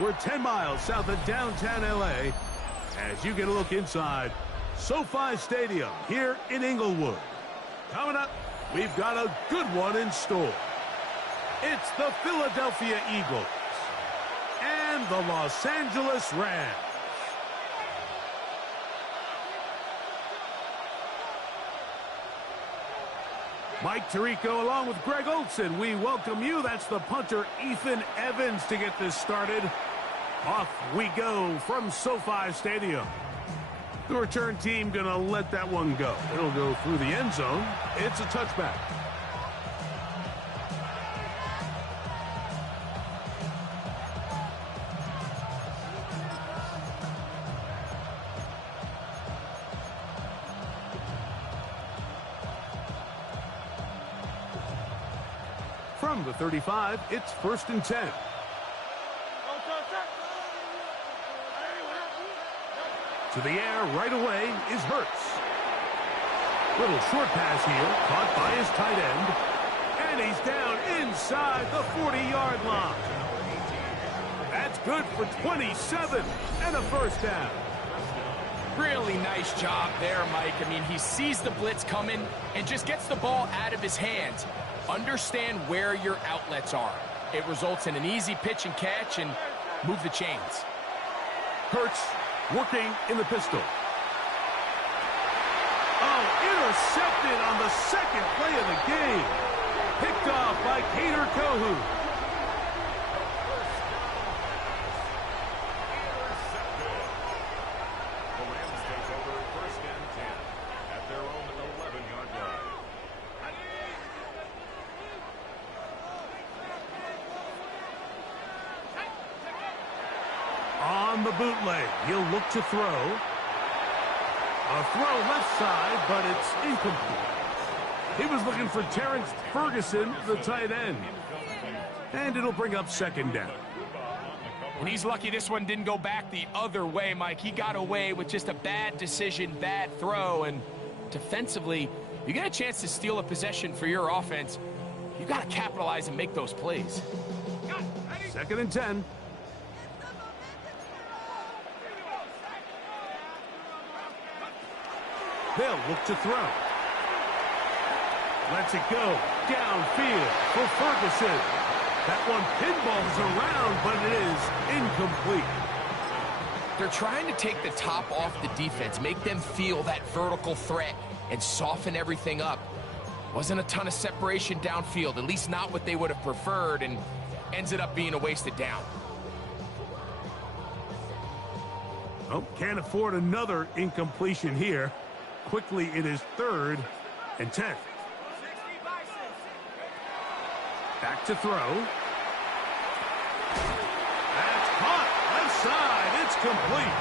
We're 10 miles south of downtown L.A. as you get a look inside SoFi Stadium here in Inglewood. Coming up, we've got a good one in store. It's the Philadelphia Eagles and the Los Angeles Rams. Mike Tirico along with Greg Olson. We welcome you. That's the punter, Ethan Evans, to get this started. Off we go from SoFi Stadium. The return team going to let that one go. It'll go through the end zone. It's a touchback. From the 35, it's 1st and 10. To the air right away is Hurts. Little short pass here, caught by his tight end. And he's down inside the 40-yard line. That's good for 27 and a first down. Really nice job there, Mike. I mean, he sees the blitz coming and just gets the ball out of his hands. Understand where your outlets are. It results in an easy pitch and catch and move the chains. Hurts working in the pistol. Oh, intercepted on the second play of the game. Picked off by Kader Kohou. The Rams take over 1st and 10 at their own 11-yard line. On the bootleg, he'll look to throw. A throw left side, but it's incomplete. He was looking for Terrence Ferguson, the tight end. And it'll bring up 2nd down. And he's lucky this one didn't go back the other way, Mike. He got away with just a bad decision, bad throw. And defensively, you get a chance to steal a possession for your offense. You got to capitalize and make those plays. 2nd and 10. They'll look to throw. Lets it go downfield for Ferguson. That one pinballs around, but it is incomplete. They're trying to take the top off the defense, make them feel that vertical threat, and soften everything up. Wasn't a ton of separation downfield, at least not what they would have preferred, and ended up being a wasted down. Oh, can't afford another incompletion here. Quickly, it is 3rd and 10. Back to throw. That's caught. Left side. It's complete.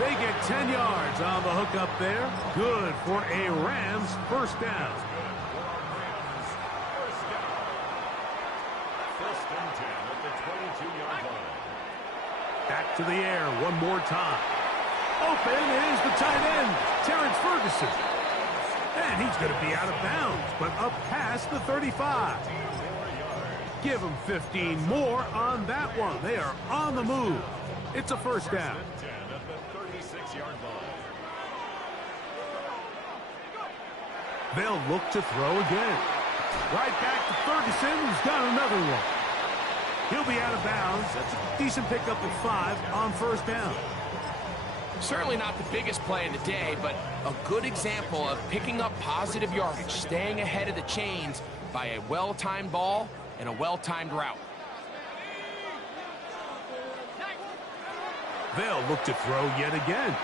They get 10 yards on the hook up there. Good for a Rams first down. 1st and 10 at the 22-yard line. Back to the air one more time. Open is the tight end, Terrence Ferguson. And he's going to be out of bounds, but up past the 35. Give him 15 more on that one. They are on the move. It's a first down. 10 at the 36-yard line. They'll look to throw again. Right back to Ferguson, who's got another one. He'll be out of bounds. That's a decent pickup of 5 on first down. Certainly not the biggest play of the day, but a good example of picking up positive yardage, staying ahead of the chains by a well-timed ball and a well-timed route. They'll look to throw yet again.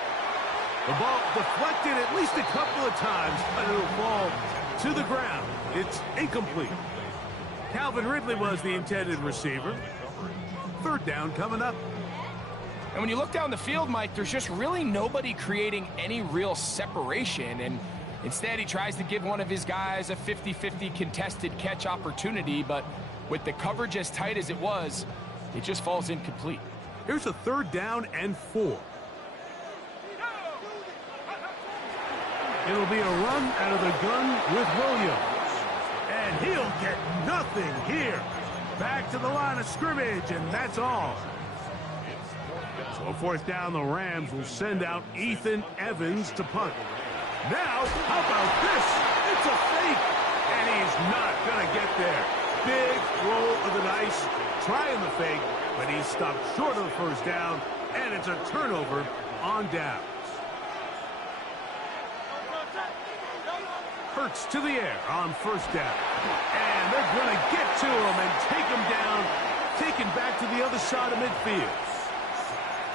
The ball deflected at least a couple of times, but it'll fall to the ground. It's incomplete. Calvin Ridley was the intended receiver. 3rd down coming up. And when you look down the field, Mike, there's just really nobody creating any real separation. And instead, he tries to give one of his guys a 50-50 contested catch opportunity. But with the coverage as tight as it was, it just falls incomplete. Here's a 3rd down and 4. It'll be a run out of the gun with Williams. And he'll get nothing here. Back to the line of scrimmage, and that's all. So fourth down, the Rams will send out Ethan Evans to punt. Now, how about this? It's a fake, and he's not going to get there. Big roll of the dice, trying the fake, but he's stopped short of the first down, and it's a turnover on downs. Hurts to the air on first down. And they're going to get to him and take him down, taken back to the other side of midfield.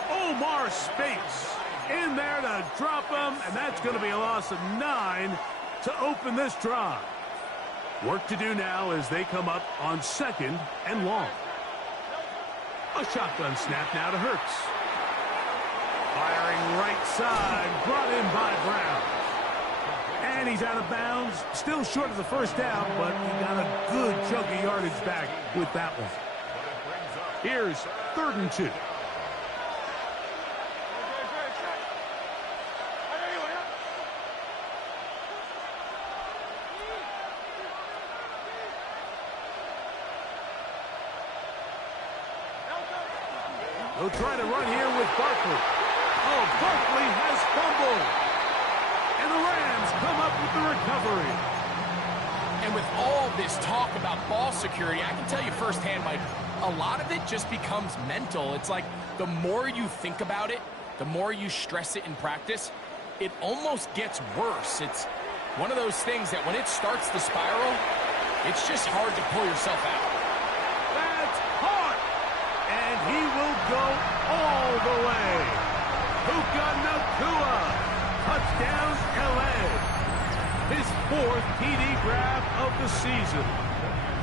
Omar Speights in there to drop him, and that's going to be a loss of 9 to open this drive. Work to do now as they come up on second and long. A shotgun snap now to Hurts. Firing right side, brought in by Brown. And he's out of bounds, still short of the first down, but he got a good chunk of yardage back with that one. Here's 3rd and 2. They'll try to run here with Barkley. Oh, Barkley has fumbled. And the Rams come up with the recovery. And with all this talk about ball security, I can tell you firsthand, Mike, a lot of it just becomes mental. It's like the more you think about it, the more you stress it in practice, it almost gets worse. It's one of those things that when it starts to spiral, it's just hard to pull yourself out. That's hard. And he will go all the way. Puka Nacua. Touchdown, LA. His 4th TD grab of the season.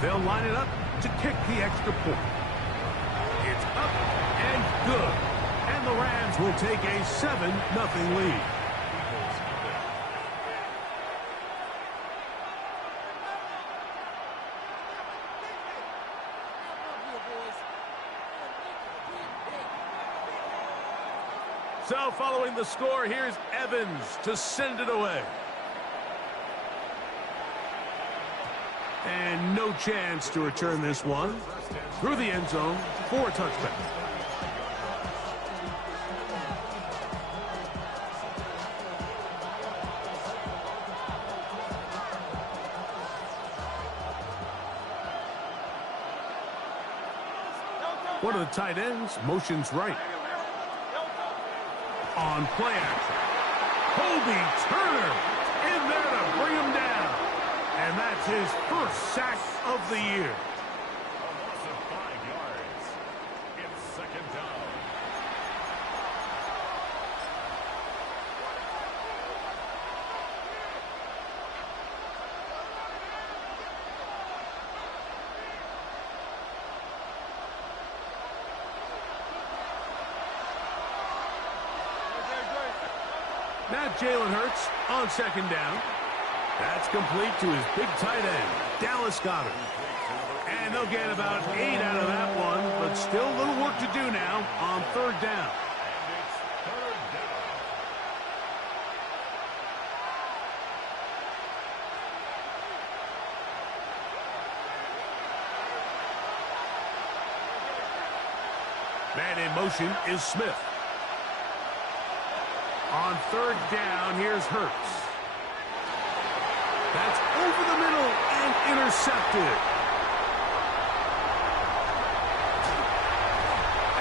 They'll line it up to kick the extra point. It's up and good. And the Rams will take a 7-0 lead. So following the score, here's Evans to send it away. And no chance to return this one. Through the end zone for a touchback. One of the tight ends motions right. On play action. Kobe Turner in there to bring him down. And that's his first sack of the year. A loss of 5 yards. It's 2nd down. Now Jalen Hurts on 2nd down. That's complete to his big tight end, Dallas Goedert. And they'll get about 8 out of that one, but still a little work to do now on 3rd down. And it's 3rd down. Man in motion is Smith. On 3rd down, here's Hurts. That's over the middle and intercepted.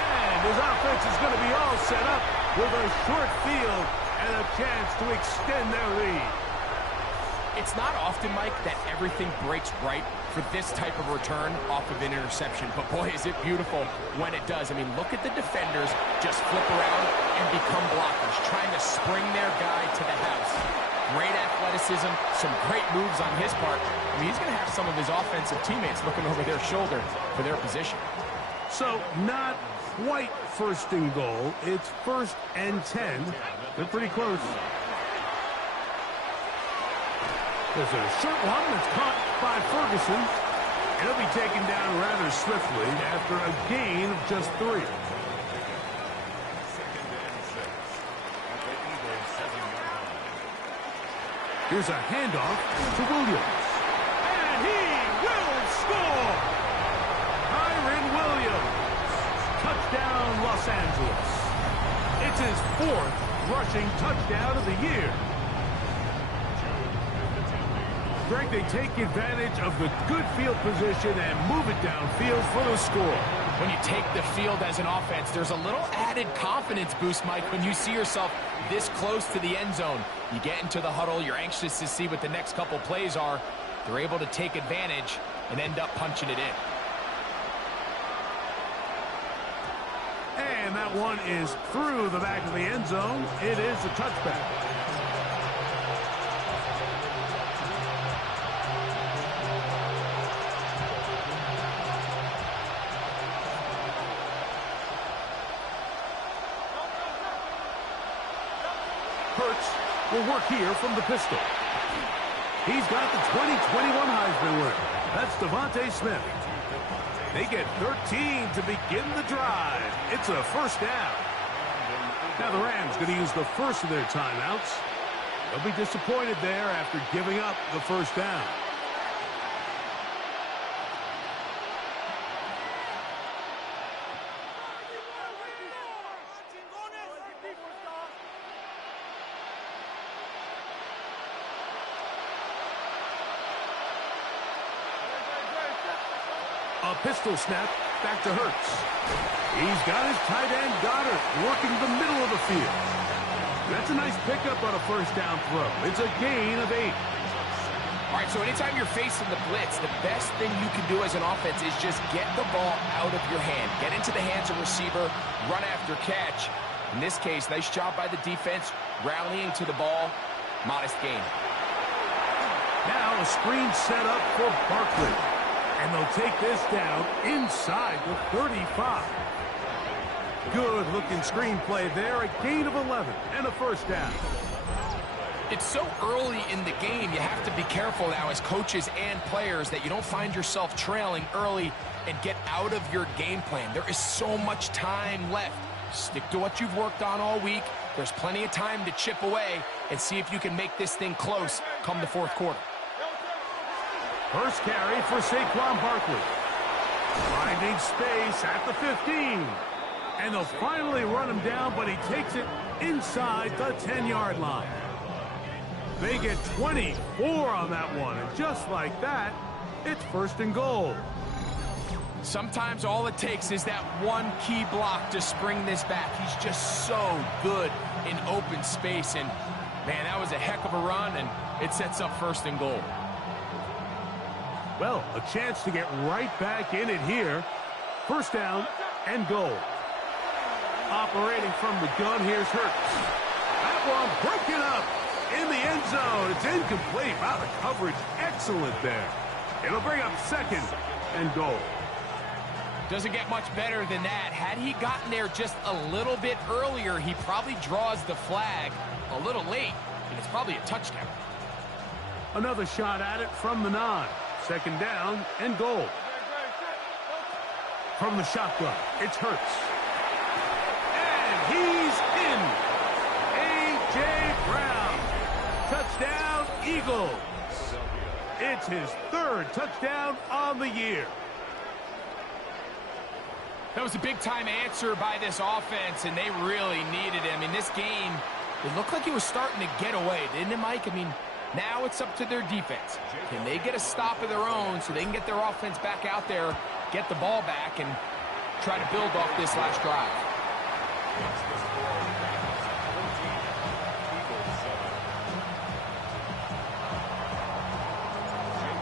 And his offense is going to be all set up with a short field and a chance to extend their lead. It's not often, Mike, that everything breaks right for this type of return off of an interception. But boy, is it beautiful when it does. I mean, look at the defenders just flip around and become blockers, trying to spring their guy to the house. Great athleticism, some great moves on his part. I mean, he's going to have some of his offensive teammates looking over their shoulder for their position. So, not quite 1st and goal. It's 1st and 10. They're pretty close. There's a short one that's caught by Ferguson. And he'll be taken down rather swiftly after a gain of just 3. Here's a handoff to Williams. And he will score! Kyren Williams. Touchdown, Los Angeles. It's his 4th rushing touchdown of the year. Greg, they take advantage of the good field position and move it downfield for the score. When you take the field as an offense, there's a little added confidence boost, Mike, when you see yourself this close to the end zone. You get into the huddle, you're anxious to see what the next couple plays are. They're able to take advantage and end up punching it in. And that one is through the back of the end zone. It is a touchback. Hurts will work here from the pistol. He's got the 2021 Heisman winner. That's Devontae Smith. They get 13 to begin the drive. It's a first down. Now the Rams going to use the first of their timeouts. They'll be disappointed there after giving up the first down. A pistol snap back to Hurts. He's got his tight end Goddard working the middle of the field. That's a nice pickup on a first down throw. It's a gain of 8. All right, so anytime you're facing the blitz, the best thing you can do as an offense is just get the ball out of your hand. Get into the hands of receiver, run after catch. In this case, nice job by the defense, rallying to the ball. Modest gain. Now a screen set up for Barkley. And they'll take this down inside the 35. Good-looking screenplay there. A gain of 11 and a first down. It's so early in the game, you have to be careful now as coaches and players that you don't find yourself trailing early and get out of your game plan. There is so much time left. Stick to what you've worked on all week. There's plenty of time to chip away and see if you can make this thing close come the fourth quarter. First carry for Saquon Barkley. Finding space at the 15. And they'll finally run him down, but he takes it inside the 10-yard line. They get 24 on that one, and just like that, it's first and goal. Sometimes all it takes is that one key block to spring this back. He's just so good in open space, and man, that was a heck of a run, and it sets up first and goal. Well, a chance to get right back in it here. First down and goal. Operating from the gun, here's Hurts. That one breaking up in the end zone. It's incomplete. Wow, the coverage excellent there. It'll bring up second and goal. Doesn't get much better than that. Had he gotten there just a little bit earlier, he probably draws the flag a little late, and it's probably a touchdown. Another shot at it from the 9. Second down and goal. From the shotgun, it's Hurts. And he's in. A.J. Brown. Touchdown, Eagles. It's his 3rd touchdown on the year. That was a big-time answer by this offense, and they really needed it. I mean, this game, it looked like it was starting to get away, didn't it, Mike? I mean, now it's up to their defense. Can they get a stop of their own so they can get their offense back out there, get the ball back, and try to build off this last drive?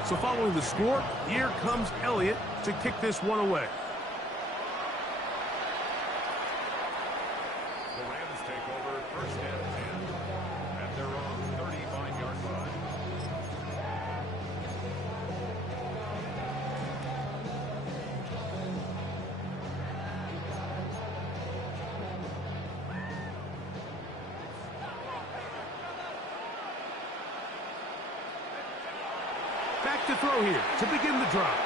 So following the score, here comes Elliott to kick this one away. The Rams take over first and 10 at their own 35-yard line. Back to throw here to begin the drive.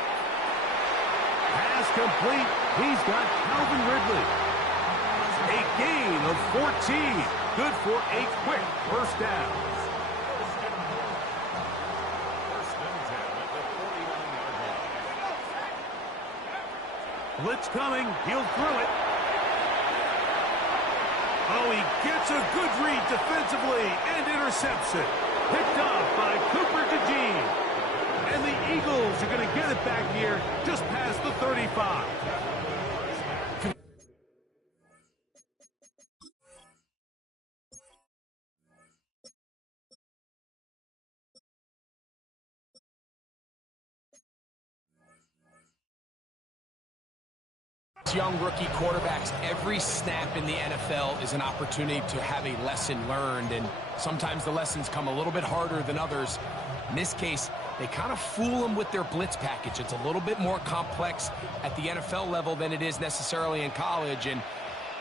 Pass complete. He's got Calvin Ridley. A gain of 14. Good for a quick first down. First and 10 at the 41-yard line. Blitz coming. He'll throw it. Oh, he gets a good read defensively and intercepts it. Picked off by Cooper DeJean. And the Eagles are going to get it back here just past the 35. Young rookie quarterbacks, every snap in the NFL is an opportunity to have a lesson learned, and sometimes the lessons come a little bit harder than others. In this case, they kind of fool them with their blitz package. It's a little bit more complex at the NFL level than it is necessarily in college, and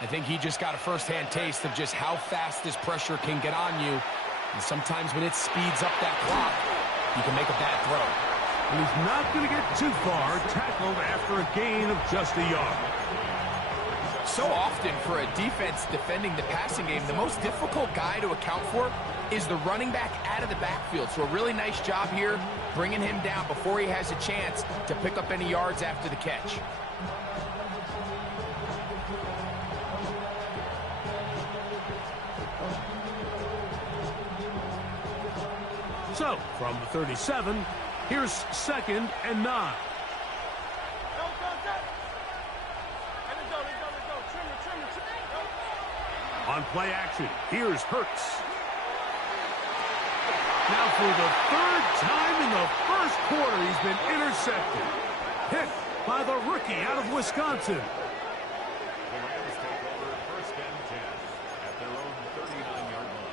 I think he just got a first-hand taste of just how fast this pressure can get on you, and sometimes when it speeds up that clock, you can make a bad throw. And he's not going to get too far, tackled after a gain of just a yard. So often for a defense defending the passing game, the most difficult guy to account for is the running back out of the backfield. So a really nice job here bringing him down before he has a chance to pick up any yards after the catch. So, from the 37, here's 2nd and 9. On play action, here's Hurts. Now for the 3rd time in the first quarter, he's been intercepted. Hit by the rookie out of Wisconsin. The Rams take over 1st and 10 at their own 39-yard line.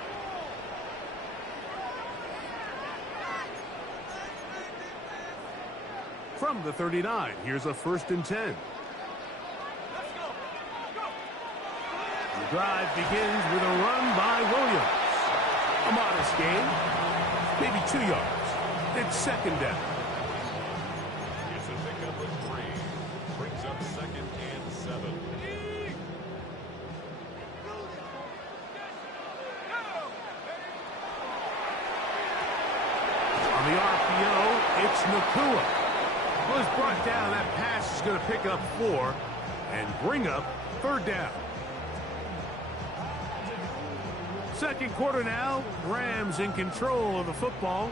From the 39, here's a 1st and 10. The drive begins with a run by Williams. A modest gain, maybe 2 yards. It's 2nd down. It's a pickup of 3. Brings up 2nd and 7. On the RPO, it's Nakua. Well, he's brought down. That pass is going to pick up 4 and bring up 3rd down. 2nd quarter now, Rams in control of the football.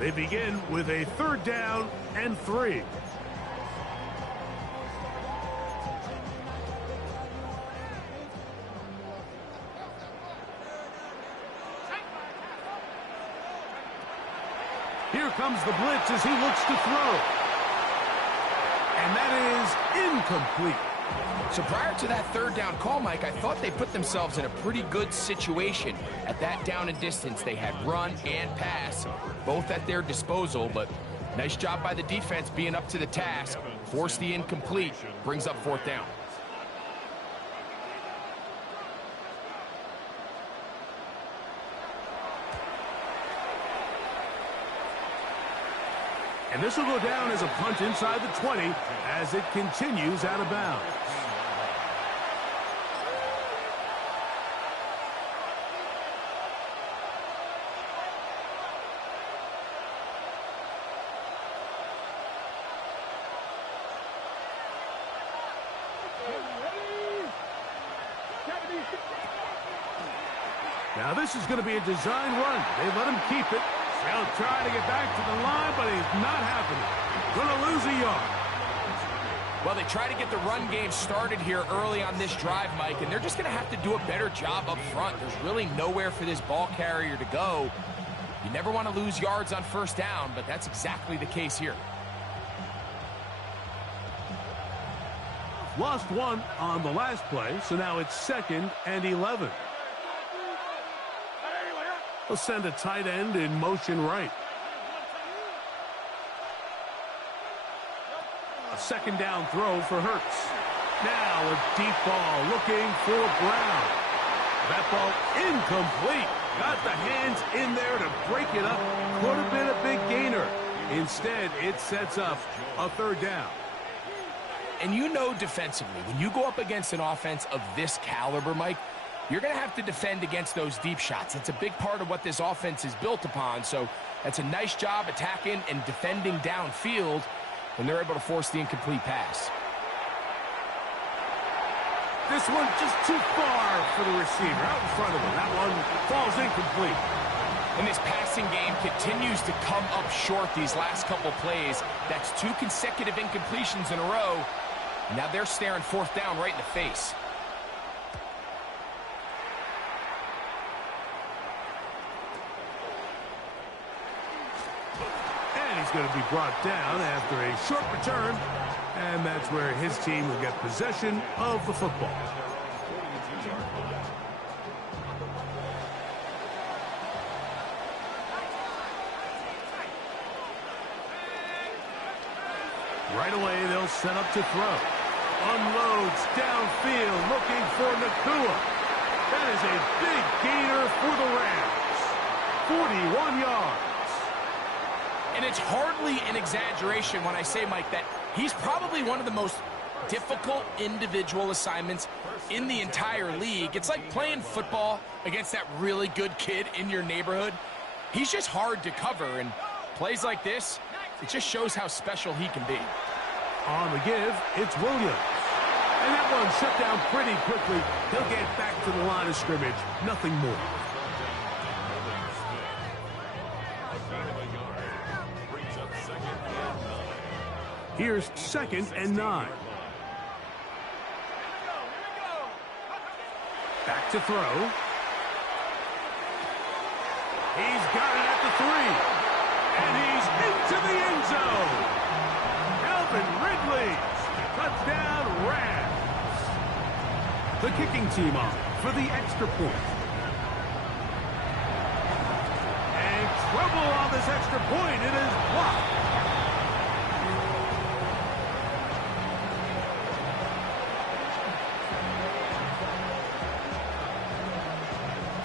They begin with a 3rd down and 3. Here comes the blitz as he looks to throw. And that is incomplete. So prior to that 3rd down call, Mike, I thought they put themselves in a pretty good situation. At that down and distance, they had run and pass, both at their disposal, but nice job by the defense being up to the task. Force the incomplete, brings up 4th down. And this will go down as a punt inside the 20 as it continues out of bounds. Now this is going to be a design run. They let him keep it. They'll try to get back to the line, but he's not happening. Going to lose a yard. Well, they try to get the run game started here early on this drive, Mike, and they're just going to have to do a better job up front. There's really nowhere for this ball carrier to go. You never want to lose yards on 1st down, but that's exactly the case here. Lost 1 on the last play, so now it's 2nd and 11. They'll send a tight end in motion right. A 2nd down throw for Hurts. Now a deep ball looking for Brown. That ball incomplete. Got the hands in there to break it up. Could have been a big gainer. Instead, it sets up a 3rd down. And you know defensively, when you go up against an offense of this caliber, Mike, you're going to have to defend against those deep shots. It's a big part of what this offense is built upon. So that's a nice job attacking and defending downfield when they're able to force the incomplete pass. This one just too far for the receiver. Out in front of him. That one falls incomplete. And this passing game continues to come up short these last couple plays. That's 2 consecutive incompletions in a row. Now they're staring 4th down right in the face. And he's going to be brought down after a short return. And that's where his team will get possession of the football. Right away, they'll set up to throw. Unloads downfield, looking for Nakua. That is a big gainer for the Rams. 41 yards. And it's hardly an exaggeration when I say, Mike, that he's probably one of the most difficult individual assignments in the entire league. It's like playing football against that really good kid in your neighborhood. He's just hard to cover, and plays like this, it just shows how special he can be. On the give, it's Williams. And that one shut down pretty quickly. He'll get back to the line of scrimmage. Nothing more. Here's 2nd and 9. Back to throw. He's got it at the 3. And he's into the end zone. Calvin Ridley. Touchdown, Rams. The kicking team on for the extra point. And trouble on this extra point. It is blocked.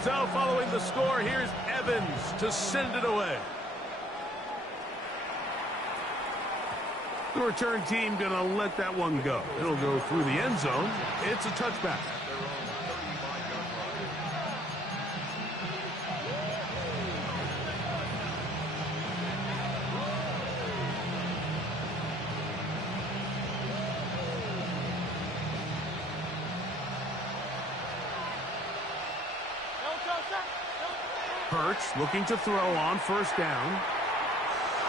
So following the score, here's Evans to send it away. The return team going to let that one go. It'll go through the end zone. It's a touchback. Hurts looking to throw on 1st down.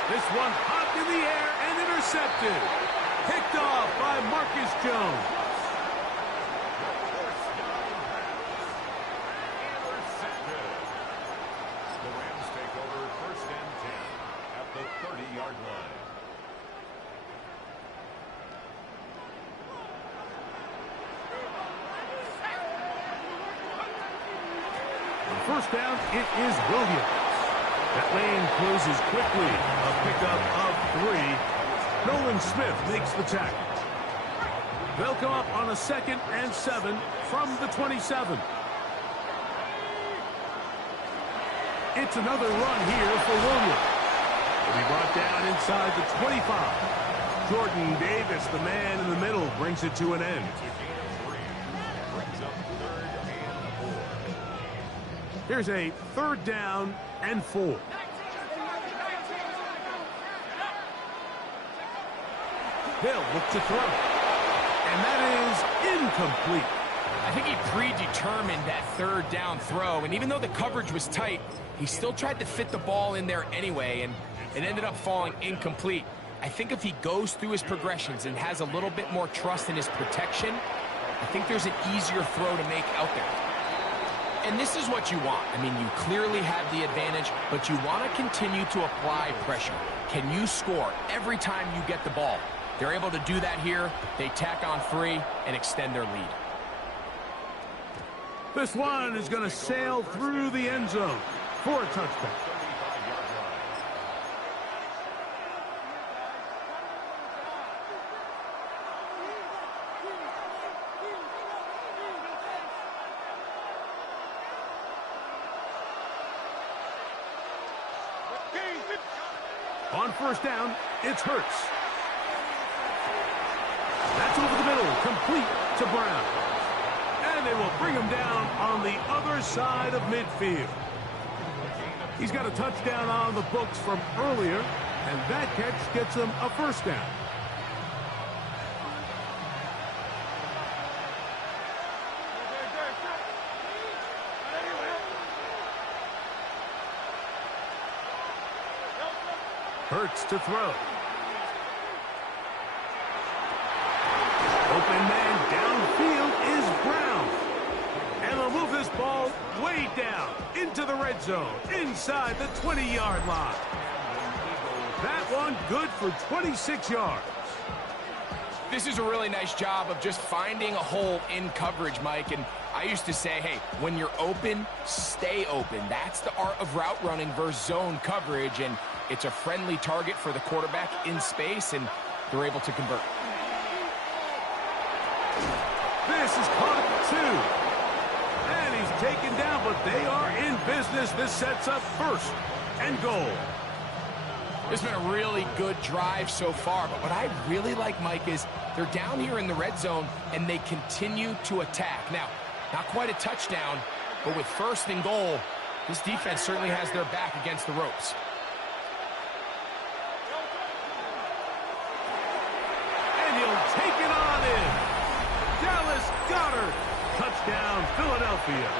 This one popped in the air and intercepted. Picked off by Marcus Jones. The Rams take over 1st and 10 at the 30-yard line. On 1st down, it is Williams. That lane closes quickly. A pickup of 3. Nolan Smith makes the tackle. They'll come up on a 2nd and 7 from the 27. It's another run here for Williams. He'll be brought down inside the 25. Jordan Davis, the man in the middle, brings it to an end. Here's a 3rd down and 4. They'll look to throw. And that is incomplete. I think he predetermined that 3rd down throw, and even though the coverage was tight, he still tried to fit the ball in there anyway, and it ended up falling incomplete. I think if he goes through his progressions and has a little bit more trust in his protection, I think there's an easier throw to make out there. And this is what you want. I mean, you clearly have the advantage, but you want to continue to apply pressure. Can you score every time you get the ball? They're able to do that here. They tack on 3 and extend their lead. This one is going to sail through the end zone for a touchback. On 1st down, it's Hurts. That's over the middle, complete to Brown. And they will bring him down on the other side of midfield. He's got a touchdown on the books from earlier, and that catch gets him a 1st down. Hurts to throw. Open man downfield is Brown. And they'll move this ball way down into the red zone, inside the 20-yard line. That one good for 26 yards. This is a really nice job of just finding a hole in coverage, Mike. And I used to say, hey, when you're open, stay open. That's the art of route running versus zone coverage. And it's a friendly target for the quarterback in space, and they're able to convert. This is caught 2. And he's taken down, but they are in business. This sets up 1st and goal. It's been a really good drive so far, but what I really like, Mike, is they're down here in the red zone, and they continue to attack. Now, not quite a touchdown, but with 1st and goal, this defense certainly has their back against the ropes. And he'll take it on in. Dallas Goedert. Touchdown, Philadelphia.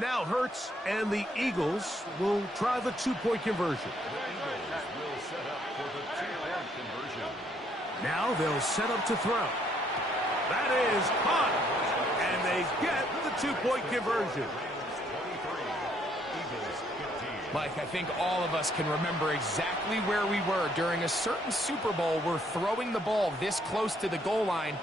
Now Hurts and the Eagles will try the 2-point conversion. Now they'll set up to throw. That is caught. And they get the 2-point conversion. Mike, I think all of us can remember exactly where we were during a certain Super Bowl where throwing the ball this close to the goal line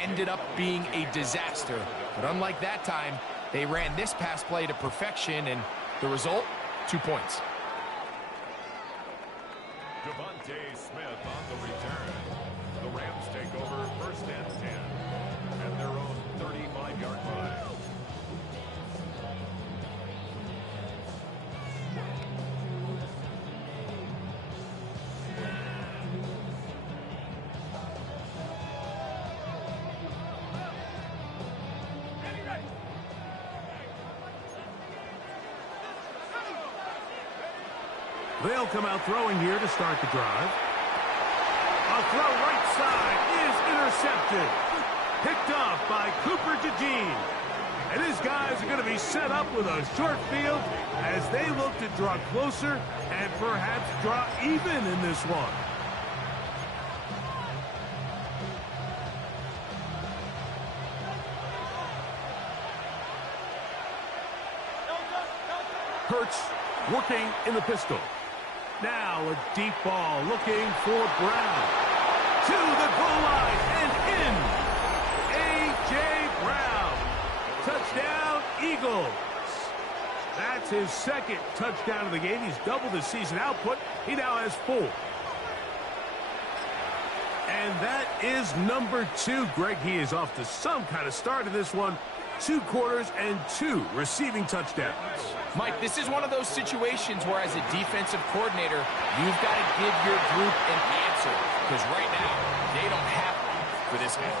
ended up being a disaster. But unlike that time, they ran this pass play to perfection, and the result, 2 points. Devontae Smith on the return. The Rams take over 1st and 10 at their own 35-yard line. They'll come out throwing here to start the drive. A throw right side is intercepted. Picked off by Cooper DeJean. And his guys are going to be set up with a short field as they look to draw closer and perhaps draw even in this one. Hurts working in the pistol. Now a deep ball looking for Brown. To the goal line and in. A.J. Brown. Touchdown, Eagles. That's his 2nd touchdown of the game. He's doubled his season output. He now has 4. And that is number 2. Greg, he is off to some kind of start in this one. 2 quarters and 2 receiving touchdowns. Mike, this is one of those situations where as a defensive coordinator, you've got to give your group an answer. Because right now, they don't have one for this game.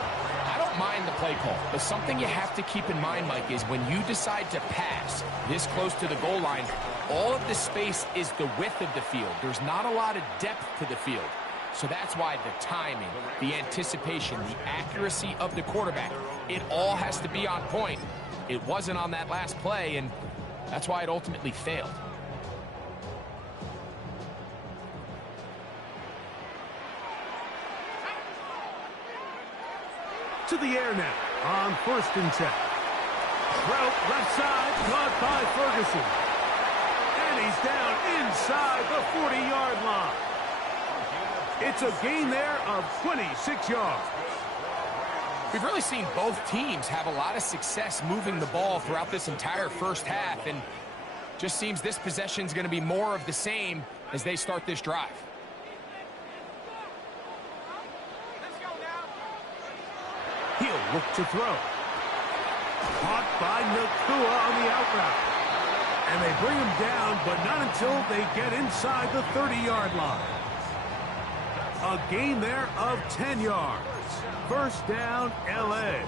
I don't mind the play call, but something you have to keep in mind, Mike, is when you decide to pass this close to the goal line, all of the space is the width of the field. There's not a lot of depth to the field. So that's why the timing, the anticipation, the accuracy of the quarterback, it all has to be on point. It wasn't on that last play, and that's why it ultimately failed. To the air now on 1st and 10. Trout left side, caught by Ferguson. And he's down inside the 40-yard line. It's a gain there of 26 yards. We've really seen both teams have a lot of success moving the ball throughout this entire first half, and just seems this possession is going to be more of the same as they start this drive. He'll look to throw. Caught by Nakua on the out route. And they bring him down, but not until they get inside the 30-yard line. A gain there of 10 yards. 1st down, L.A.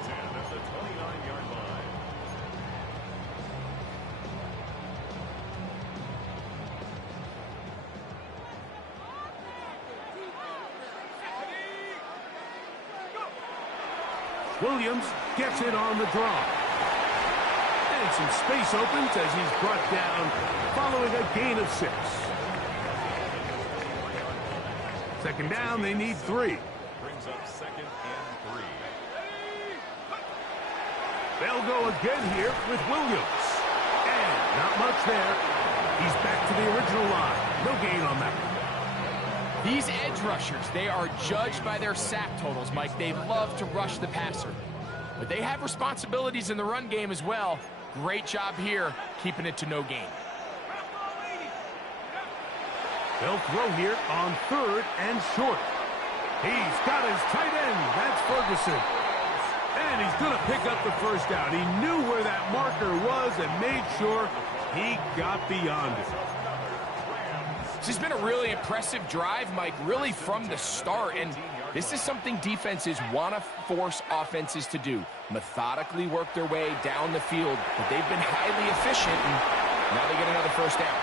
Williams gets it on the draw. And some space opens as he's brought down following a gain of 6. Second down, they need 3. Brings up 2nd and 3. They'll go again here with Williams. And not much there. He's back to the original line. No gain on that one. These edge rushers, they are judged by their sack totals, Mike. They love to rush the passer. But they have responsibilities in the run game as well. Great job here, keeping it to no gain. They'll throw here on 3rd and short. He's got his tight end. That's Ferguson. And he's going to pick up the first down. He knew where that marker was and made sure he got beyond it. This has been a really impressive drive, Mike, really from the start. And this is something defenses want to force offenses to do. Methodically work their way down the field. But they've been highly efficient, and now they get another first down.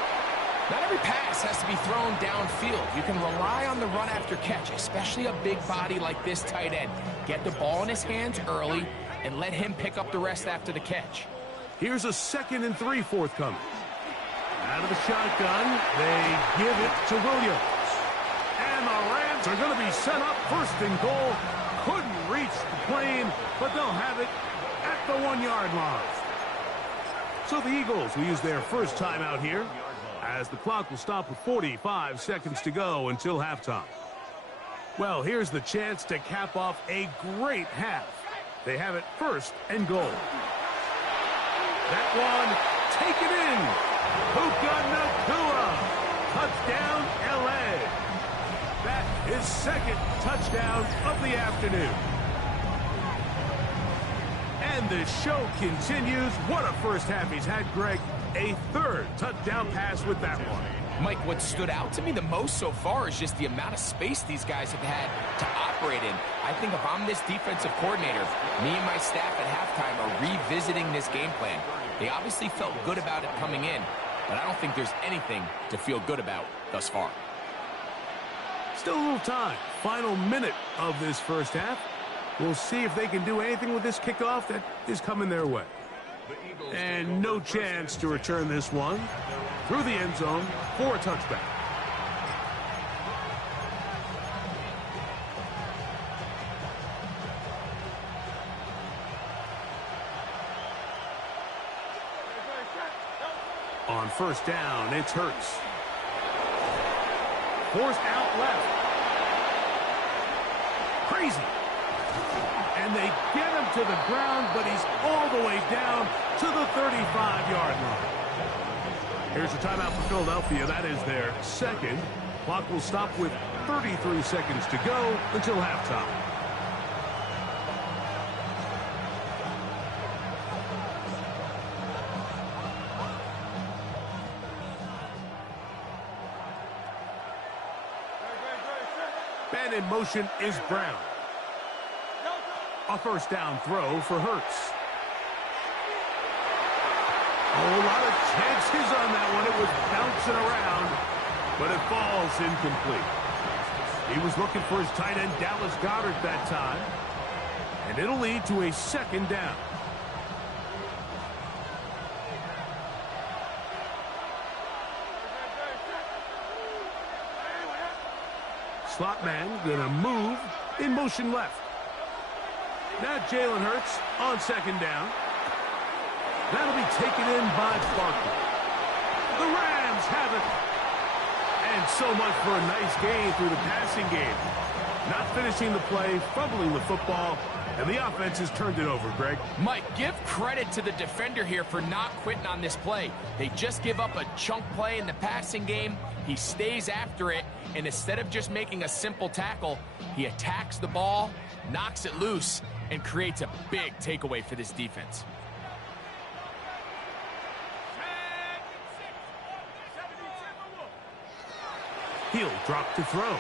Not every pass has to be thrown downfield. You can rely on the run after catch, especially a big body like this tight end. Get the ball in his hands early and let him pick up the rest after the catch. Here's a 2nd and 3 forthcoming. Out of the shotgun, they give it to Williams. And the Rams are going to be set up 1st and goal. Couldn't reach the plane, but they'll have it at the 1-yard line. So the Eagles will use their first time out here, as the clock will stop with 45 seconds to go until halftime. Well, here's the chance to cap off a great half. They have it 1st and goal. That one, take it in. Puka Nacua. Touchdown, L.A. That is 2nd touchdown of the afternoon. And the show continues. What a first half he's had, Greg. A 3rd touchdown pass with that one. Mike, what stood out to me the most so far is just the amount of space these guys have had to operate in. I think if I'm this defensive coordinator, me and my staff at halftime are revisiting this game plan. They obviously felt good about it coming in, but I don't think there's anything to feel good about thus far. Still a little time. Final minute of this first half. We'll see if they can do anything with this kickoff that is coming their way. And no chance to return this one through the end zone for a touchback. On 1st down, it's Hurts. Forced out left. Crazy. And they get him to the ground, but he's all the way down to the 35-yard line. Here's a timeout for Philadelphia. That is their 2nd. Clock will stop with 33 seconds to go until halftime. Man in motion is Brown. A 1st down throw for Hurts. Oh, a lot of chances on that one. It was bouncing around, but it falls incomplete. He was looking for his tight end, Dallas Goedert, that time. And it'll lead to a 2nd down. Slot man gonna move in motion left. Now Jalen Hurts on 2nd down. That'll be taken in by Barkley. The Rams have it. And so much for a nice gain through the passing game. Not finishing the play, fumbling the football, and the offense has turned it over, Greg. Mike, give credit to the defender here for not quitting on this play. They just give up a chunk play in the passing game. He stays after it, and instead of just making a simple tackle, he attacks the ball, knocks it loose, and creates a big takeaway for this defense. He'll drop to throw.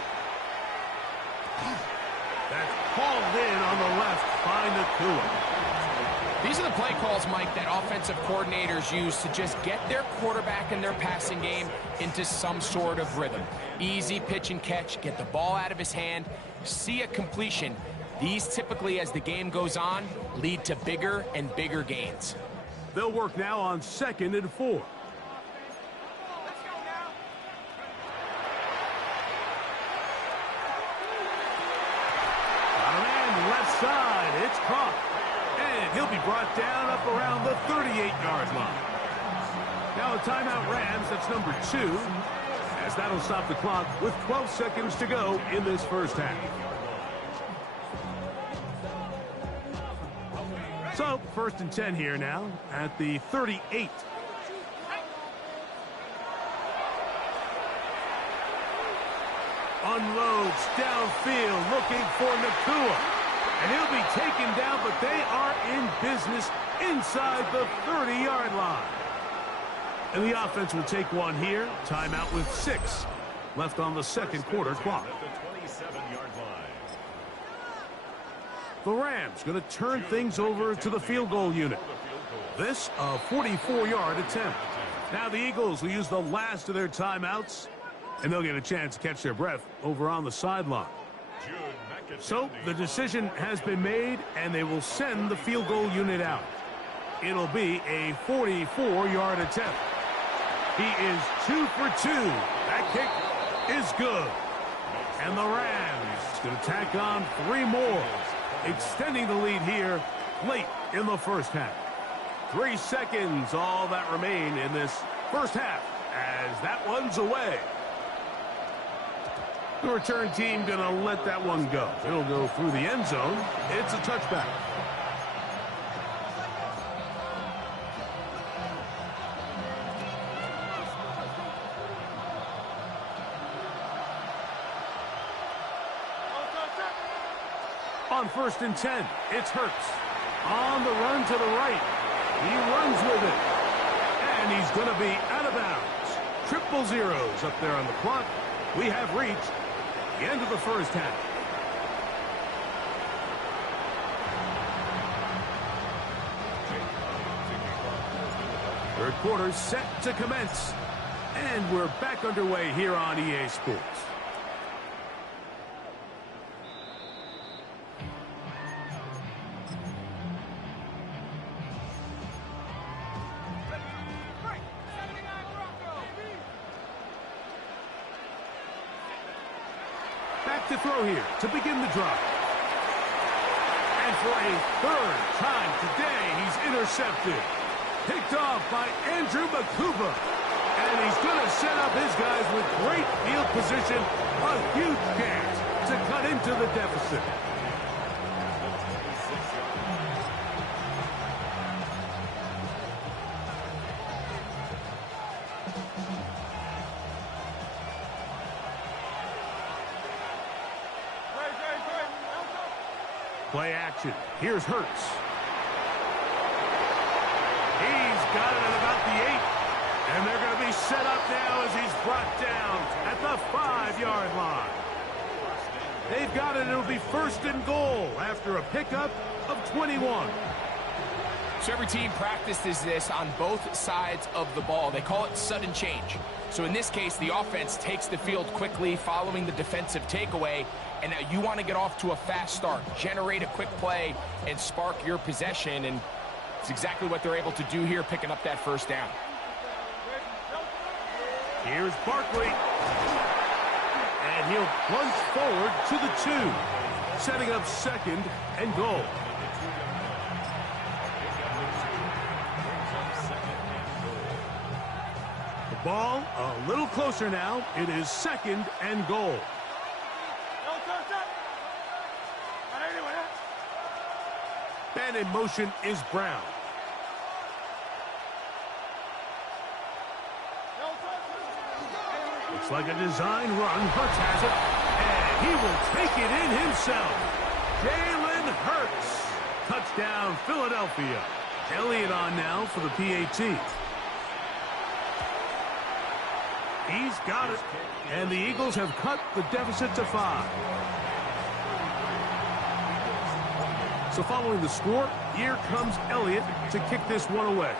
That's hauled in on the left by Nacua. These are the play calls, Mike, that offensive coordinators use to just get their quarterback and their passing game into some sort of rhythm. Easy pitch and catch, get the ball out of his hand, see a completion. These typically, as the game goes on, lead to bigger and bigger gains. They'll work now on 2nd and 4. Got a man left side. It's caught. And he'll be brought down up around the 38-yard line. Now a timeout Rams, that's number 2, as that'll stop the clock with 12 seconds to go in this first half. So, 1st and 10 here now at the 38. Unloads downfield looking for Nakua. And he'll be taken down, but they are in business inside the 30-yard line. And the offense will take one here. Timeout with 6 left on the 2nd quarter clock. The Rams going to turn things over to the field goal unit. This a 44-yard attempt. Now the Eagles will use the last of their timeouts, and they'll get a chance to catch their breath over on the sideline. So the decision has been made, and they will send the field goal unit out. It'll be a 44-yard attempt. He is 2 for 2. That kick is good. And the Rams going to tack on 3 more, extending the lead here late in the first half. 3 seconds, all that remain in this first half, as that one's away. The return team going to let that one go. It'll go through the end zone. It's a touchback. On 1st and 10, it's Hurts. On the run to the right. He runs with it. And he's going to be out of bounds. Triple zeros up there on the clock. We have reached the end of the first half. Third quarter set to commence. And we're back underway here on EA Sports. Back to throw here to begin the drive. And for a 3rd time today, he's intercepted. Picked off by Andrew Makuba. And he's going to set up his guys with great field position. A huge chance to cut into the deficit. Play action. Here's Hurts. He's got it at about the 8. And they're going to be set up now as he's brought down at the 5-yard line. They've got it. It'll be 1st and goal after a pickup of 21. So every team practices this on both sides of the ball. They call it sudden change. So in this case, the offense takes the field quickly following the defensive takeaway. And now you want to get off to a fast start, generate a quick play, and spark your possession. And it's exactly what they're able to do here, picking up that 1st down. Here's Barkley. And he'll plunge forward to the 2, setting up 2nd and goal. The ball a little closer now. It is 2nd and goal. And in motion is Brown. Looks like a design run. Hurts has it. And he will take it in himself. Jalen Hurts. Touchdown, Philadelphia. Elliott on now for the PAT. He's got it. And the Eagles have cut the deficit to 5. So following the score, here comes Elliott to kick this one away.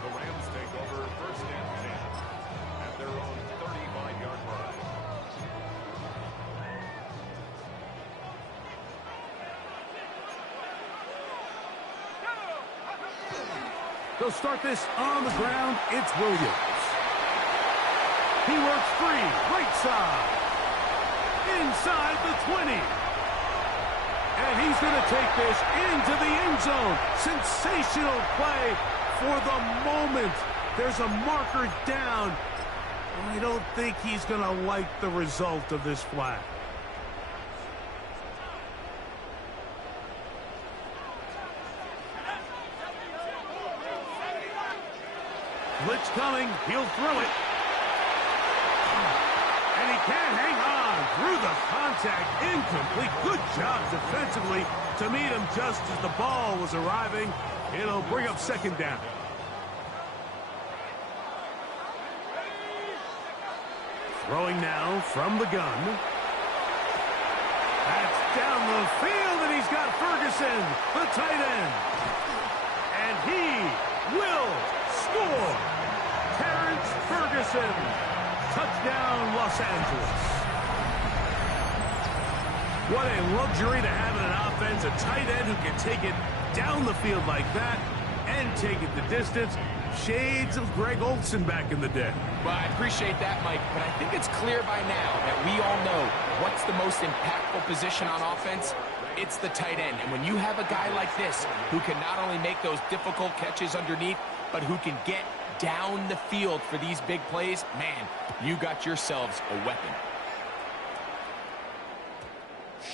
The Rams take over 1st and 10 at their own 35-yard They'll start this on the ground. It's Williams. He works free, right side. Inside the 20. And he's going to take this into the end zone. Sensational play for the moment. There's a marker down. I don't think he's going to like the result of this flag. Blitz coming. He'll throw it. And he can't hang on through the contact. Incomplete. Good job defensively to meet him just as the ball was arriving. It'll bring up second down. Throwing now from the gun. That's down the field, and he's got Ferguson, the tight end. And he will score. Terrence Ferguson. Touchdown, Los Angeles. What a luxury to have in an offense. A tight end who can take it down the field like that and take it the distance. Shades of Greg Olsen back in the day. Well, I appreciate that, Mike, but I think it's clear by now that we all know what's the most impactful position on offense. It's the tight end. And when you have a guy like this who can not only make those difficult catches underneath, but who can get down the field for these big plays, man, you got yourselves a weapon.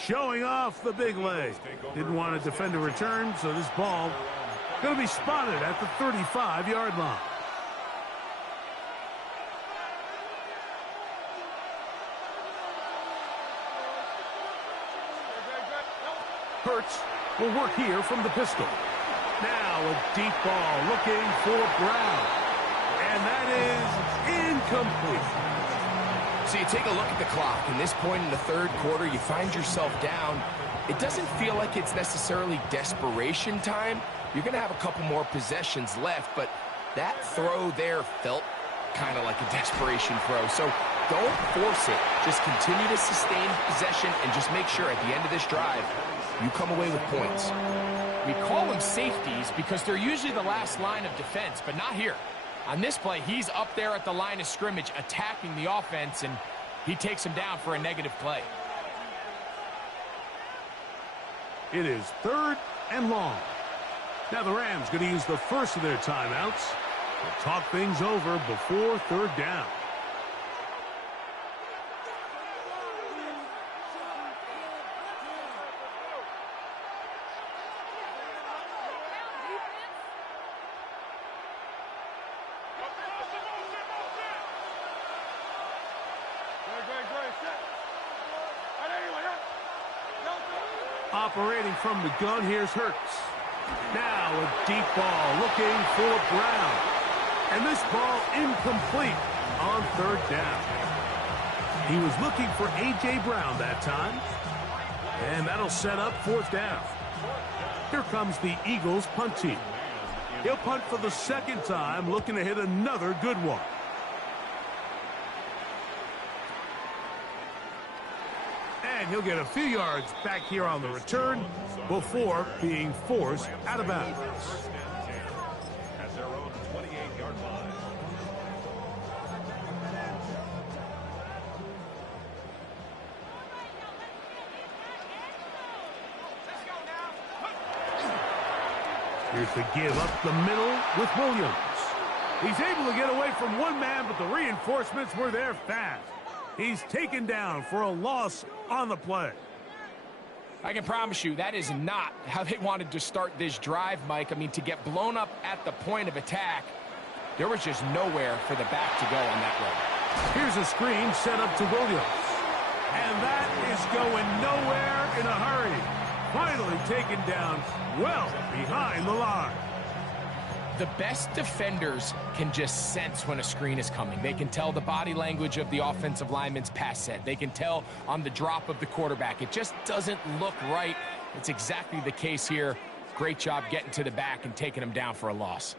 Showing off the big leg. Didn't want to defend a return, so this ball going to be spotted at the 35-yard line. Hurts will work here from the pistol. Now a deep ball looking for Brown. And that is incomplete. So you take a look at the clock. In this point in the third quarter, you find yourself down. It doesn't feel like it's necessarily desperation time. You're going to have a couple more possessions left, but that throw there felt kind of like a desperation throw. So don't force it. Just continue to sustain possession and just make sure at the end of this drive, you come away with points. We call them safeties because they're usually the last line of defense, but not here. On this play, he's up there at the line of scrimmage attacking the offense, and he takes him down for a negative play. It is third and long. Now the Rams going to use the first of their timeouts to talk things over before third down. Operating from the gun, here's Hurts. Now a deep ball looking for Brown. And this ball incomplete on third down. He was looking for A.J. Brown that time. And that'll set up fourth down. Here comes the Eagles punt team. He'll punt for the second time, looking to hit another good one. And he'll get a few yards back here on the return before being forced out of bounds. At their own 28-yard line. Here's the give up the middle with Williams. He's able to get away from one man, but the reinforcements were there fast. He's taken down for a loss on the play. I can promise you that is not how they wanted to start this drive, Mike. I mean, to get blown up at the point of attack, there was just nowhere for the back to go on that run. Here's a screen set up to Williams. And that is going nowhere in a hurry. Finally taken down well behind the line. The best defenders can just sense when a screen is coming. They can tell the body language of the offensive lineman's pass set. They can tell on the drop of the quarterback. It just doesn't look right. It's exactly the case here. Great job getting to the back and taking him down for a loss.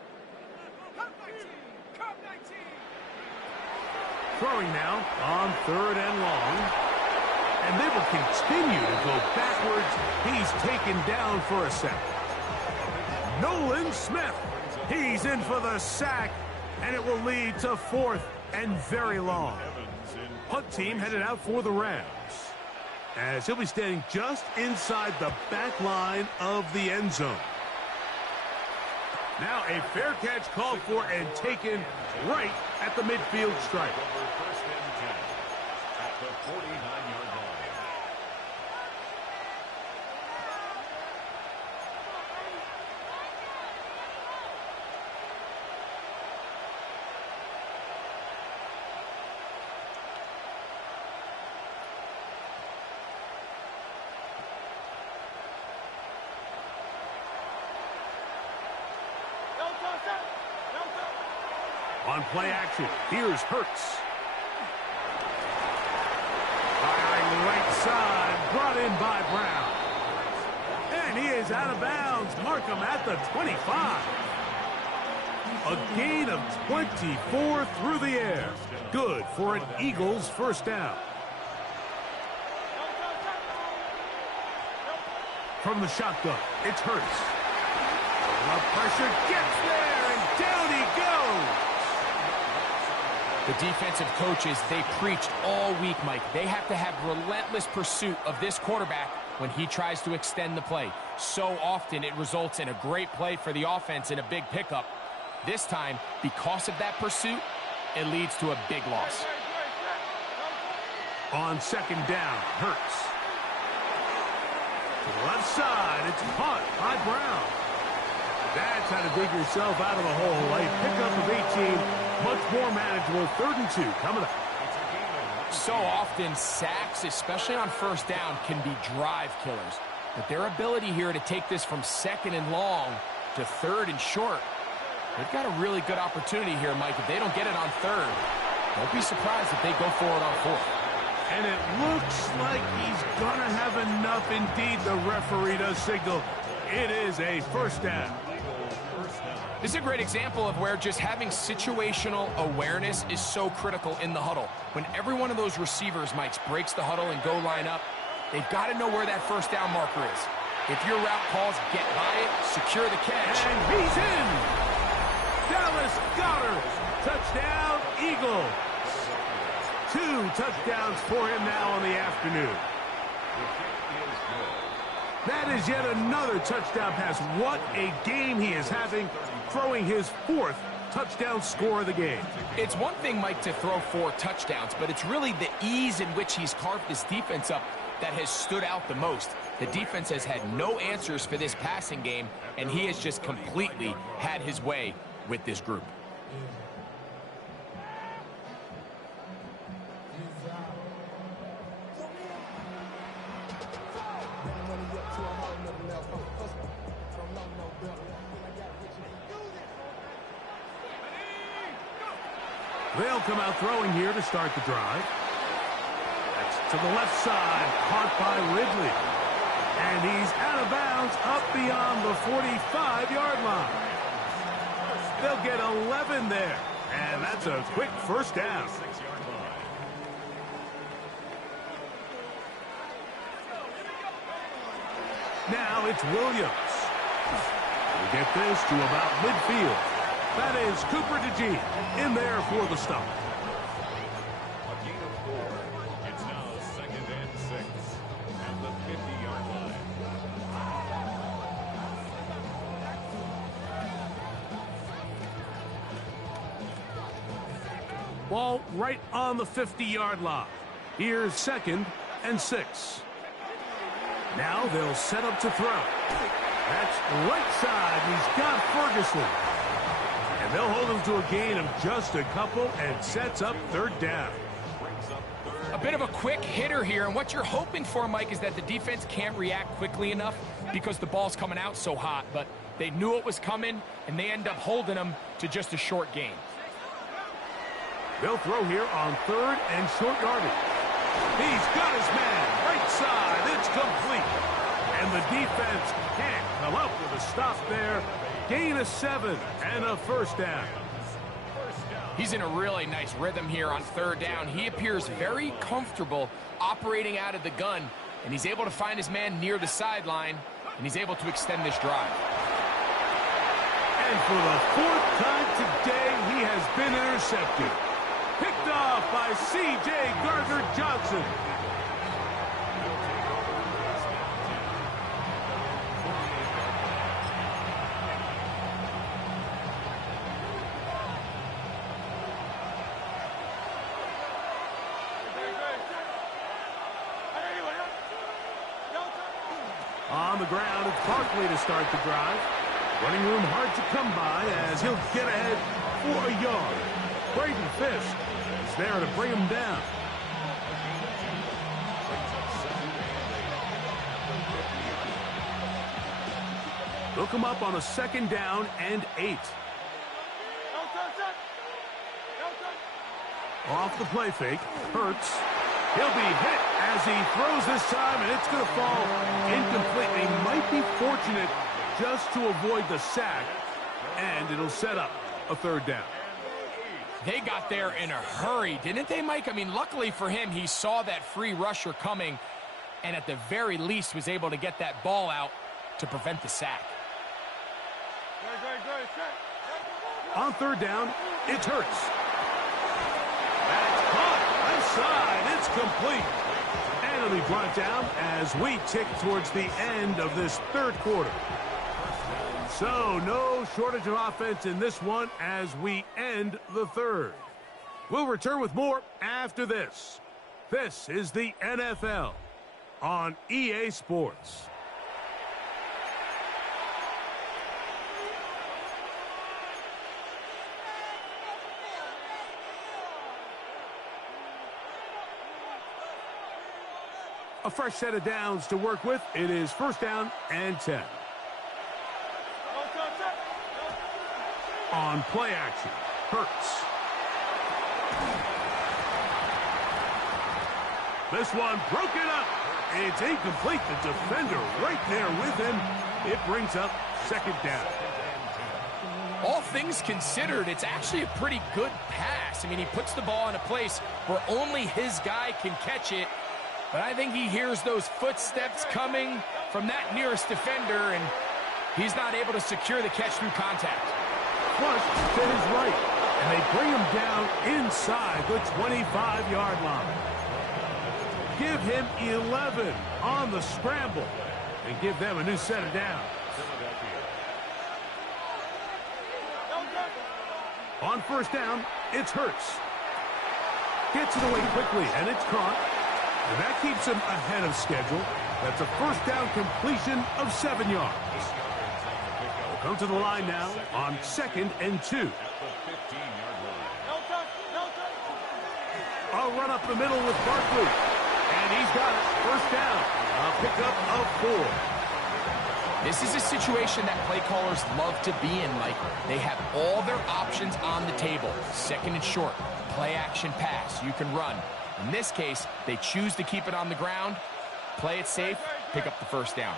Throwing now on third and long. And they will continue to go backwards. He's taken down for a sack. Nolan Smith He's in for the sack, and it will lead to 4th and very long. Punt team headed out for the Rams, as he'll be standing just inside the back line of the end zone. Now a fair catch called for and taken right at the midfield stripe. First and 10 at the 49-yard line. On play action, here's Hurts. Firing right side, brought in by Brown. And he is out of bounds. Mark him at the 25. A gain of 24 through the air. Good for an Eagles first down. From the shotgun, it's Hurts. The pressure gets there, and down he goes. The defensive coaches, they preached all week, Mike. They have to have relentless pursuit of this quarterback when he tries to extend the play. So often it results in a great play for the offense and a big pickup. This time, because of that pursuit, it leads to a big loss. On second down, Hurts. To the left side, it's caught by Brown. That's how to dig yourself out of the hole. A pickup of 18, much more manageable. 3rd and 2 coming up. So often, sacks, especially on first down, can be drive killers. But their ability here to take this from 2nd and long to 3rd and short, they've got a really good opportunity here, Mike. If they don't get it on 3rd, don't be surprised if they go for it on 4th. And it looks like he's going to have enough. Indeed, the referee does signal. It is a first down. This is a great example of where just having situational awareness is so critical in the huddle. When every one of those receivers, Mike, breaks the huddle and go line up, they've got to know where that first down marker is. If your route calls, get by it, secure the catch. And he's in! Dallas Goedert, touchdown, Eagles. 2 touchdowns for him now on the afternoon. That is yet another touchdown pass. What a game he is having, throwing his 4th touchdown score of the game. It's one thing, Mike, to throw 4 touchdowns, but it's really the ease in which he's carved this defense up that has stood out the most. The defense has had no answers for this passing game, and he has just completely had his way with this group. They'll come out throwing here to start the drive. That's to the left side, caught by Ridley. And he's out of bounds up beyond the 45-yard line. They'll get 11 there. And that's a quick first down. Now it's Williams. We'll get this to about midfield. That is Cooper DeGene in there for the stop. A gain of 4. It's now 2nd and 6 at the 50-yard line. Ball right on the 50-yard line. Here's 2nd and 6. Now they'll set up to throw. That's right side. He's got Ferguson. And they'll hold him to a gain of just a couple and sets up 3rd down. A bit of a quick hitter here, and what you're hoping for, Mike, is that the defense can't react quickly enough because the ball's coming out so hot, but they knew it was coming, and they end up holding them to just a short gain. They'll throw here on 3rd and short yardage. He's got his man, right side, it's complete. And the defense can't come up with a stop there. Gain of 7 and a first down. He's in a really nice rhythm here on 3rd down. He appears very comfortable operating out of the gun, and he's able to find his man near the sideline, and he's able to extend this drive. And for the fourth time today, he has been intercepted. Picked off by C.J. Gardner-Johnson. On the ground, it's Barkley to start the drive. Running room hard to come by as he'll get ahead for a yard. Braden Fisk is there to bring him down. They'll come up on a 2nd down and 8. Off the play fake, Hurts. He'll be hit as he throws this time, and it's going to fall incomplete. They might be fortunate just to avoid the sack, and it'll set up a 3rd down. They got there in a hurry, didn't they, Mike? I mean, luckily for him, he saw that free rusher coming, and at the very least was able to get that ball out to prevent the sack. On 3rd down, it's Hurts. That's caught. Left side, it's complete. And it'll be brought down as we tick towards the end of this 3rd quarter. So, no shortage of offense in this one as we end the 3rd. We'll return with more after this. This is the NFL on EA Sports. A fresh set of downs to work with. It is 1st down and 10. On play action, Hurts. This one broken up. It's incomplete. The defender right there with him. It brings up 2nd down. All things considered, it's actually a pretty good pass. I mean, he puts the ball in a place where only his guy can catch it. But I think he hears those footsteps coming from that nearest defender, and he's not able to secure the catch through contact. Flush to his right, and they bring him down inside the 25-yard line. Give him 11 on the scramble and give them a new set of downs. On 1st down, it's Hurts. Gets it away quickly, and it's caught. And that keeps him ahead of schedule. That's a 1st down completion of 7 yards. We'll come to the line now on 2nd and 2. A run up the middle with Barkley. And he's got it. 1st down. A pickup of 4. This is a situation that play callers love to be in, Mike. They have all their options on the table. 2nd and short. Play action pass. You can run. In this case, they choose to keep it on the ground, play it safe, pick up the 1st down.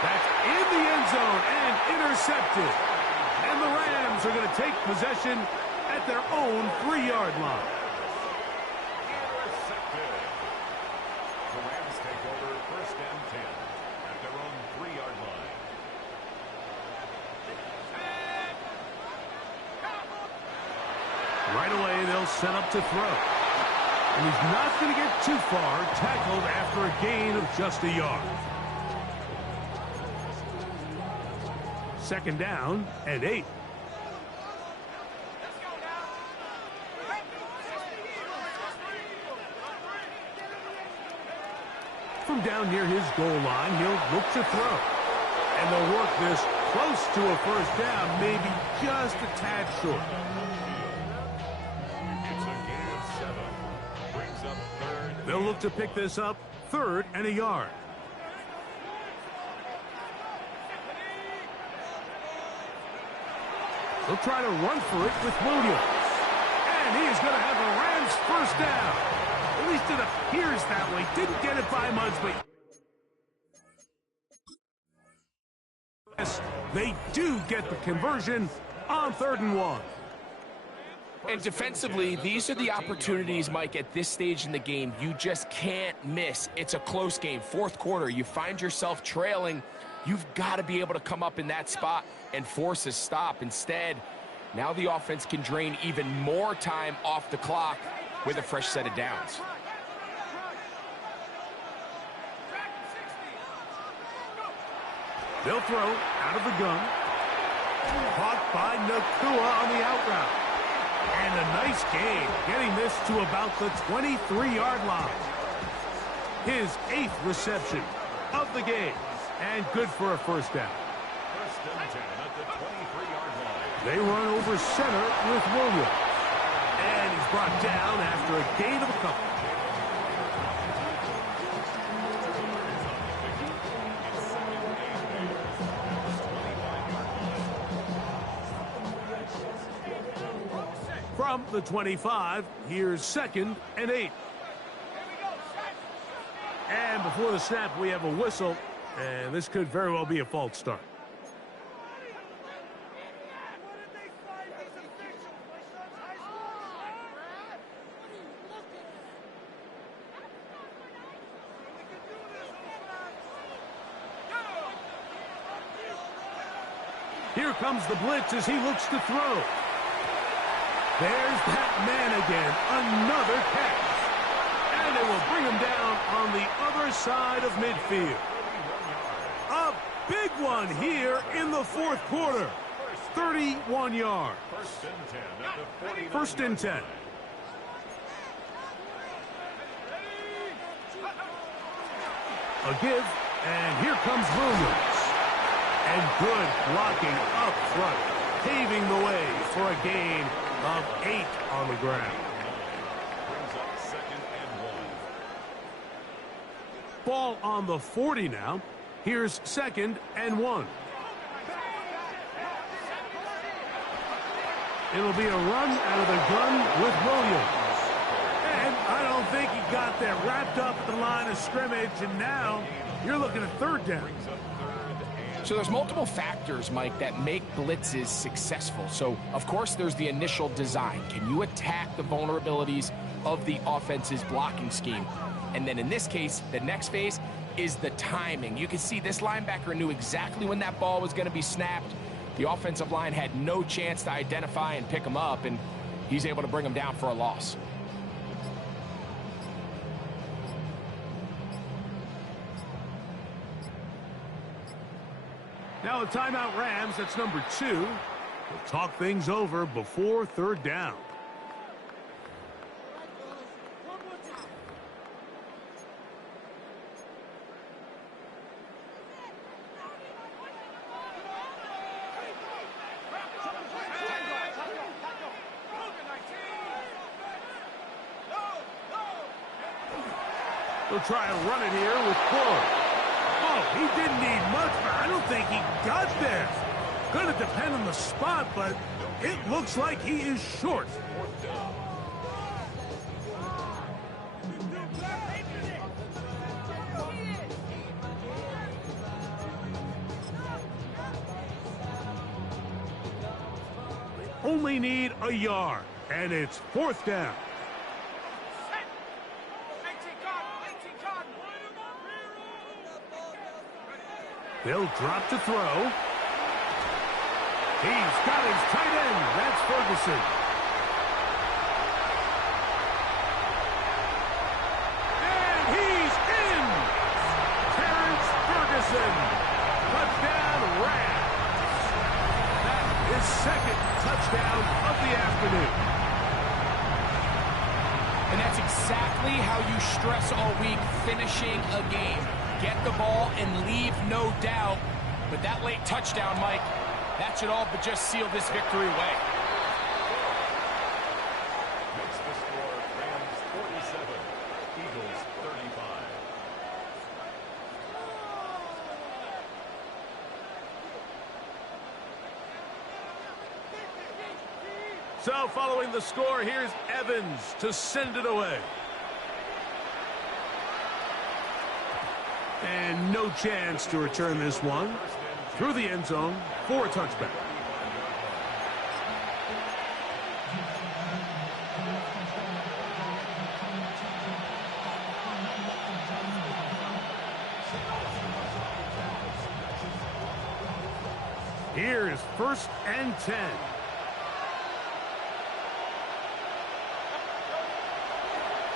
That's in the end zone and intercepted. And the Rams are going to take possession at their own 3-yard line. Intercepted. The Rams take over 1st and 10 at their own 3-yard line. Right away, they'll set up to throw. And he's not going to get too far, tackled after a gain of just a yard. 2nd down and 8. From down near his goal line, he'll look to throw. And they'll work this close to a 1st down, maybe just a tad short. They'll look to pick this up 3rd and a yard. They'll try to run for it with Williams. And he is going to have the Rams 1st down. At least it appears that way. Didn't get it by much, but yes, they do get the conversion on 3rd and 1. And defensively, these are the opportunities, Mike, at this stage in the game you just can't miss. It's a close game. 4th quarter, you find yourself trailing You've got to be able to come up in that spot and force a stop. Instead, now the offense can drain even more time off the clock with a fresh set of downs. They'll throw out of the gun. Caught by Nakua on the out route. And a nice gain, getting this to about the 23-yard line. His 8th reception of the game. And good for a first down. First and 10 at the 23-yard line. They run over center with Williams. And he's brought down after a gain of a couple. From the 25, here's 2nd and 8. And before the snap, we have a whistle, and this could very well be a false start. Here comes the blitz as he looks to throw. There's that man again, another catch. And it will bring him down on the other side of midfield. A big one here in the 4th quarter. 31 yards. First and 10 at the 49. First and 10. A give, and here comes Williams. And good blocking up front, paving the way for a gain of 8 on the ground. Brings up 2nd and 1. Ball on the 40 now. Here's 2nd and 1. It'll be a run out of the gun with Williams. And I don't think he got there. Wrapped up at the line of scrimmage, and now you're looking at 3rd down. So there's multiple factors, Mike, that make blitzes successful. So, of course, there's the initial design. Can you attack the vulnerabilities of the offense's blocking scheme? And then in this case, the next phase is the timing. You can see this linebacker knew exactly when that ball was going to be snapped. The offensive line had no chance to identify and pick him up, and he's able to bring him down for a loss. Now a timeout Rams, that's number 2. We'll talk things over before 3rd down. They'll try and run it here with Clark. Oh, he didn't need much, but I don't think he got there. Going to depend on the spot, but it looks like he is short. They only need a yard, and it's 4th down. They'll drop to throw. He's got his tight end. That's Ferguson. And he's in. Terrence Ferguson. Touchdown, Rams. That is 2nd touchdown of the afternoon. And that's exactly how you stress all week, finishing a game. Get the ball and leave no doubt. But that late touchdown, Mike, that should all but just seal this victory away. Makes the score Rams 47, Eagles 35. So following the score, here's Evans to send it away. And no chance to return this one through the end zone for a touchback. Here is 1st and 10.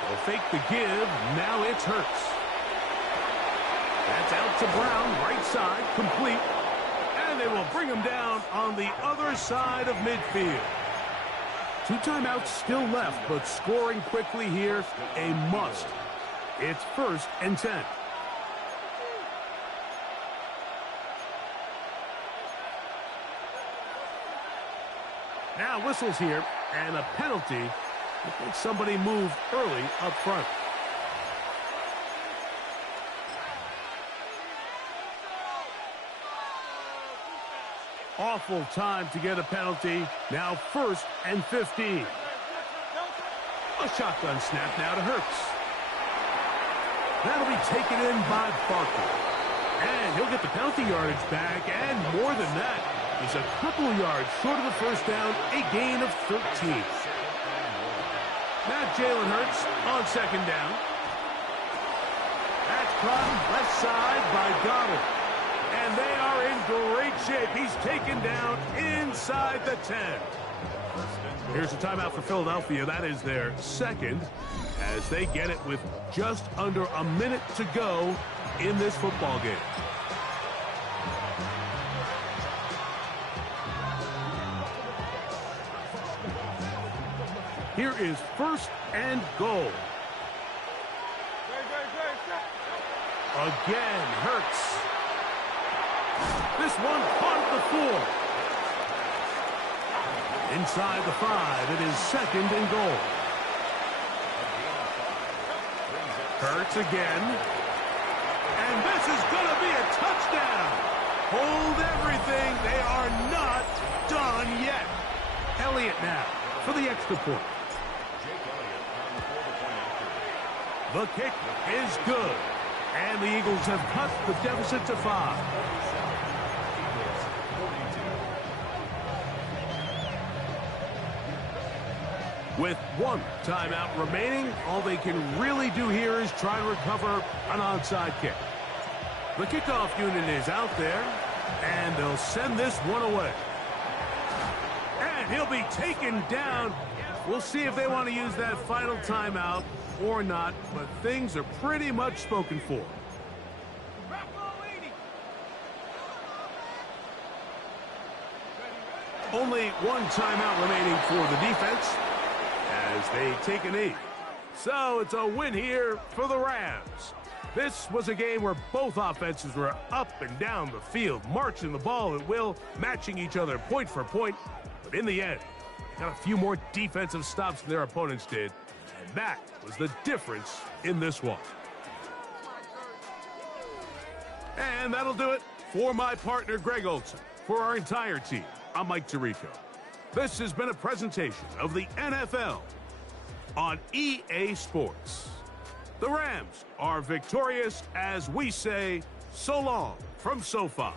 They'll fake the give. Now it's Hurts. That's out to Brown, right side, complete. And they will bring him down on the other side of midfield. 2 timeouts still left, but scoring quickly here, a must. It's 1st and 10. Now whistles here, and a penalty. I think somebody moved early up front. Awful time to get a penalty. Now 1st and 15. A shotgun snap now to Hurts. That'll be taken in by Barker. And he'll get the penalty yardage back, and more than that. He's a couple yards short of the first down, a gain of 13. Now Jalen Hurts on 2nd down. That's caught left side by Goddard. And they are in great shape. He's taken down inside the 10. Here's a timeout for Philadelphia. That is their 2nd, as they get it with just under a minute to go in this football game. Here is 1st and goal. Again, Hurts. This one caught at the 4. Inside the 5, it is 2nd and goal. Hurts again. And this is going to be a touchdown. Hold everything. They are not done yet. Elliott now for the extra point. The kick is good. And the Eagles have cut the deficit to 5. With 1 timeout remaining, all they can really do here is try to recover an onside kick. The kickoff unit is out there, and they'll send this one away. And he'll be taken down. We'll see if they want to use that final timeout or not, but things are pretty much spoken for. Only 1 timeout remaining for the defense as they take a knee. So it's a win here for the Rams. This was a game where both offenses were up and down the field, marching the ball at will, matching each other point for point. But in the end, they got a few more defensive stops than their opponents did. And that was the difference in this one. And that'll do it for my partner, Greg Olson. For our entire team, I'm Mike Tirico. This has been a presentation of the NFL on EA Sports. The Rams are victorious as we say so long from SoFi.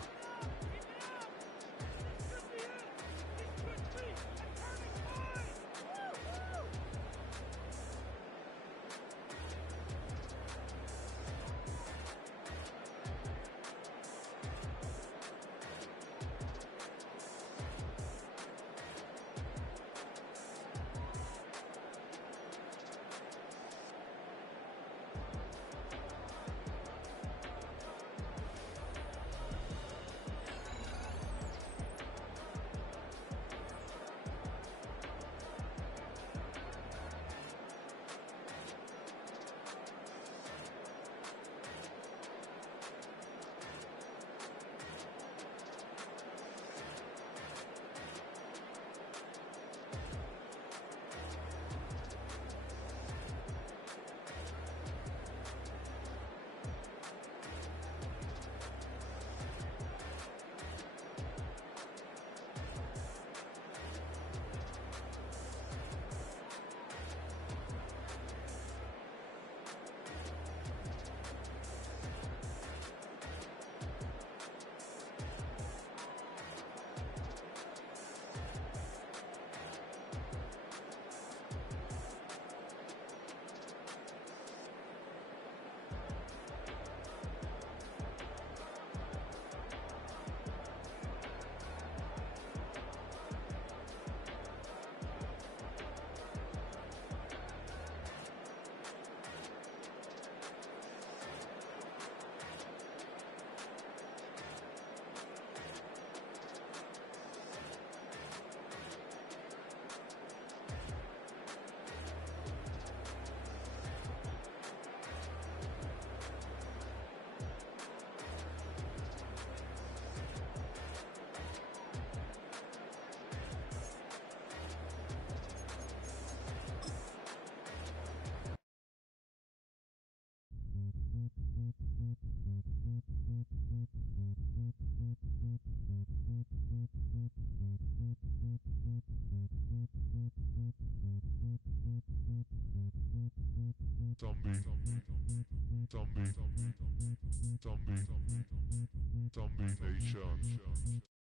Zombie Nation.